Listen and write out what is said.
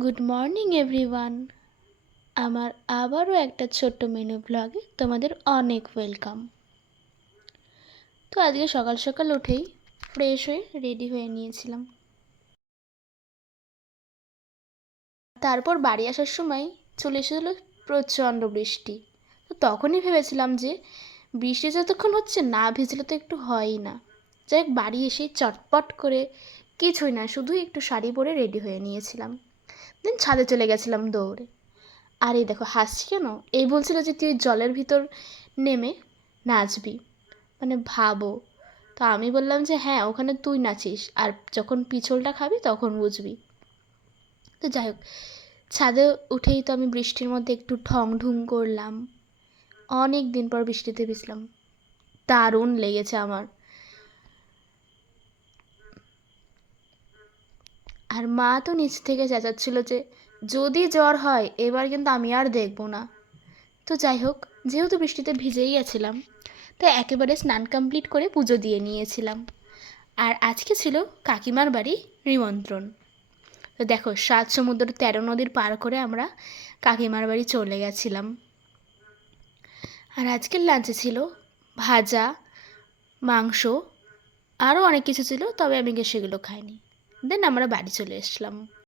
Good morning everyone. আমার আবারও একটা ছোট্ট মেনু ব্লগে তোমাদের অনেক ওয়েলকাম। তো আজকে সকাল সকাল উঠেই ফ্রেশ হয়ে রেডি হয়ে নিয়েছিলাম। তারপর বাড়ি আসার সময় চলে এসেছিল প্রচণ্ড বৃষ্টি। তো তখনই ভেবেছিলাম যে বৃষ্টি যতক্ষণ হচ্ছে না ভিজলে তো একটু হয়ই না। যাই হোক, বাড়ি এসেই চটপট করে কিছুই না, শুধু একটু শাড়ি পরে রেডি হয়ে নিয়েছিলাম। দেন ছাদে চলে গেছিলাম দৌড়ে। আর এই দেখো হাসছি কেন, এই বলছিল যে তুই জলের ভিতর নেমে নাচবি, মানে ভাবো। তো আমি বললাম যে হ্যাঁ, ওখানে তুই নাচিস, আর যখন পিছলটা খাবি তখন বুঝবি। তো যাই হোক, ছাদে উঠেই তো আমি বৃষ্টির মধ্যে একটু ঢং ঢুং করলাম। অনেক দিন পর বৃষ্টিতে ভিজলাম, দারুণ লেগেছে আমার। আর মা তো নিচ থেকে চেঁচাচ্ছিল যে যদি জ্বর হয় এবার কিন্তু আমি আর দেখবো না। তো যাই হোক, যেহেতু বৃষ্টিতে ভিজেই গেছিলাম, তো একেবারে স্নান কমপ্লিট করে পুজো দিয়ে নিয়েছিলাম। আর আজকে ছিল কাকিমার বাড়ি নিমন্ত্রণ। তো দেখো, 7 সমুদ্র 13 নদীর পার করে আমরা কাকিমার বাড়ি চলে গেছিলাম। আর আজকের লাঞ্চে ছিল ভাজা, মাংস, আরও অনেক কিছু ছিল, তবে আমি সেগুলো খাইনি। দেন আমরা বাড়ি চলে এসলাম।